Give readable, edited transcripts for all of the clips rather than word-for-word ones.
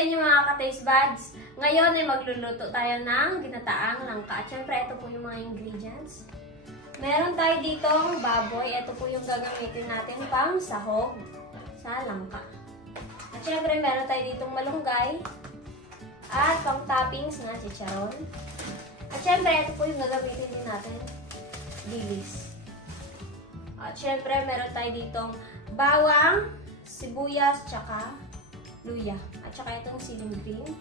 sa inyo mga ka-taste buds. Ngayon ay magluluto tayo ng ginataang langka. At syempre, ito po yung mga ingredients. Meron tayo ditong baboy. Ito po yung gagamitin natin pang sahog sa langka. At syempre, meron tayo ditong malunggay. At pang toppings na chicharon. At syempre, ito po yung gagamitin din natin. Dilis. At syempre, meron tayo ditong bawang, sibuyas, tsaka luya. At saka itong siling green.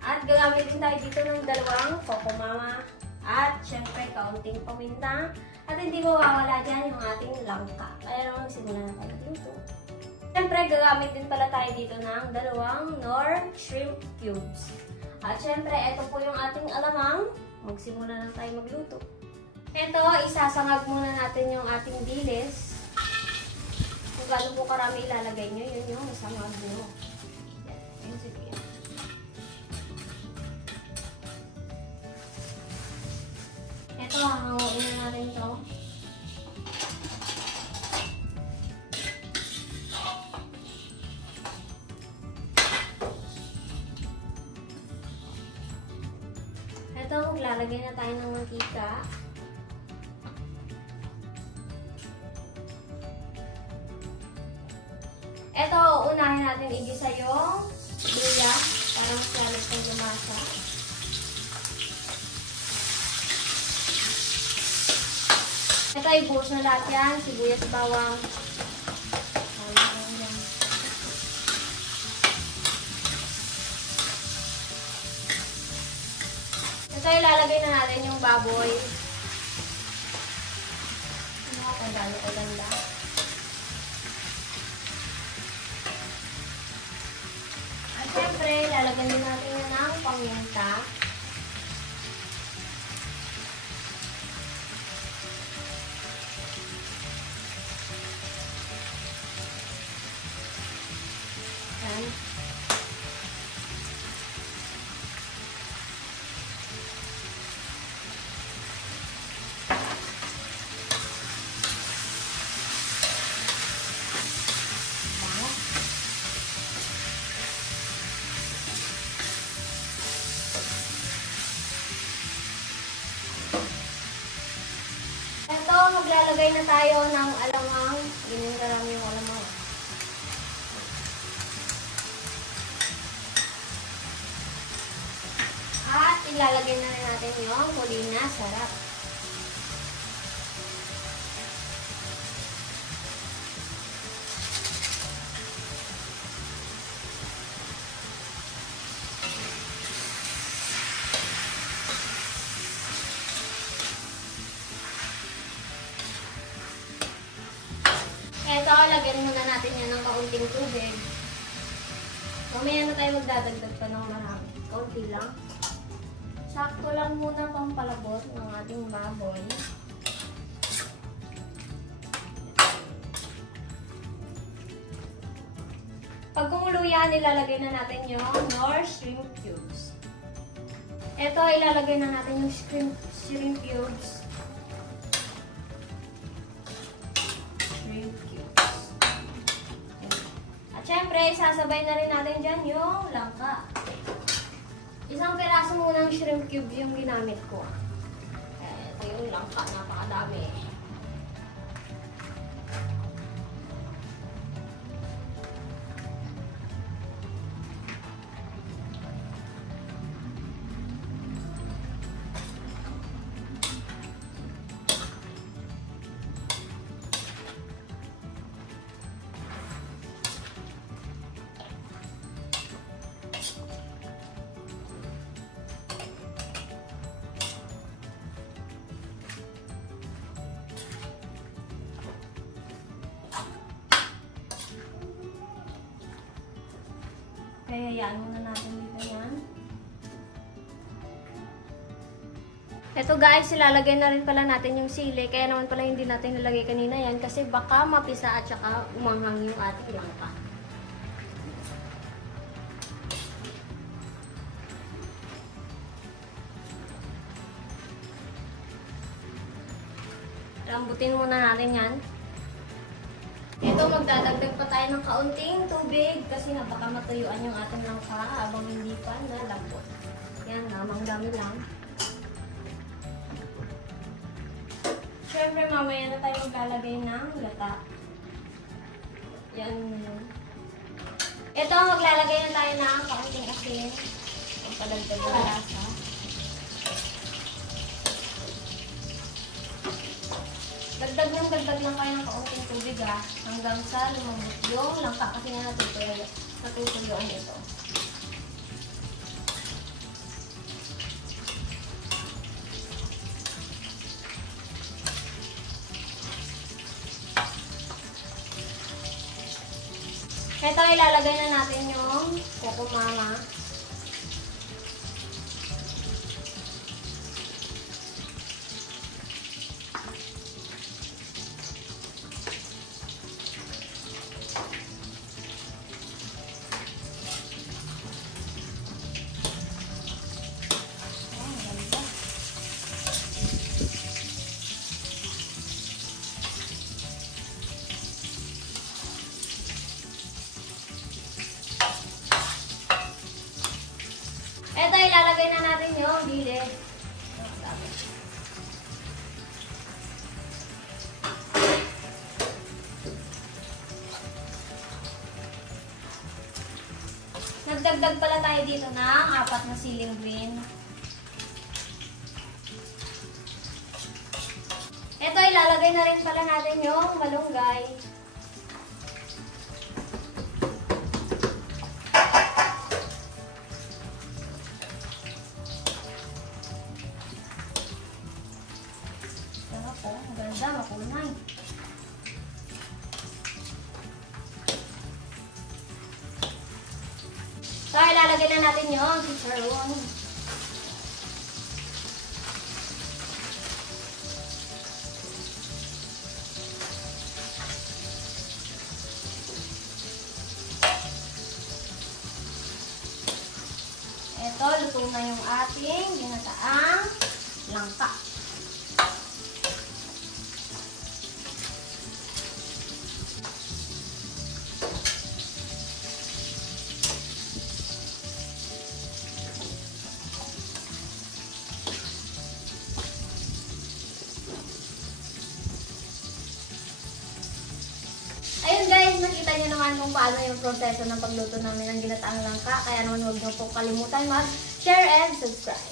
At gagamit din tayo dito ng dalawang coco mama. At syempre, kaunting paminta. At hindi mawawala dyan yung ating langka. Kaya naman simula na tayo dito. Syempre, gagamit din pala tayo dito ng dalawang Knorr shrimp cubes. At syempre, ito po yung ating alamang. Magsimula na tayo magluto. Ito, isasangag muna natin yung ating dilis. Kung gaano po karami ilalagay nyo, yun yung isangag nyo. Yan, sige. Ito, hanguin na natin ito. Ito, maglalagay na tayo ng mantika. Ito, unahin natin igisa yung luya para mas lalit yung lumasa. Ito, ibuhos na lahat yan. Sibuyas, bawang. Ito, ilalagay na natin yung baboy. Kaganda. Siyempre, lalagyan din natin yan ng paminta. Yan. Maglalagay na tayo ng alamang. Ganyan karami yung alamang. At ilalagay na rin natin yung kulina sarap. Ito, lagyan muna natin yan ng kaunting tubig. Mamaya na tayo magdadagdag pa ng marami. Kaunti lang. Sakto lang muna pang palabot ng ating baboy. Pag kumulo yan, ilalagay na natin yung Knorr shrimp cubes. Ito, ilalagay na natin yung shrimp cubes. Siyempre, sasabay na rin natin dyan yung langka. Isang piraso muna ng shrimp cube yung ginamit ko. Ito yung langka, napakadami. Kaya yan muna natin dito yan. Ito guys, ilalagay na rin pala natin yung sili. Kaya naman pala hindi natin nilagay kanina yan. Kasi baka mapisa at saka umanghang yung ating langka. Lambutin muna natin yan. Ito, magdadagdag pa tayo ng kaunting tubig kasi baka matuyuan yung ating langka habang hindi pa nalambot. Yan, namang dami lang. Siyempre, mamaya na tayo maglalagay ng gata. Yan. Ito, maglalagay na tayo ng kaunting asin. Ang padagdag ng lasa. Dagdag lang kayo ng kaunting tubig hanggang sa lumambot yung langka kasi nga natutuyuan ito. Ito, ilalagay na natin yung kukumama. Ito, ilalagay na natin yung gilid. Nagdagdag pala tayo dito ng 4 na siling green. Ito, ilalagay na rin pala natin yung malunggay. Ang ganda, makulay. So, ilalagay na natin yung chicharon. Ito, luto na yung ating ginataang langka. Ayun guys, nakita nyo naman kung paano yung proseso ng pagluto namin ng ginataang langka. Kaya naman huwag nyo po kalimutan mag-share and subscribe.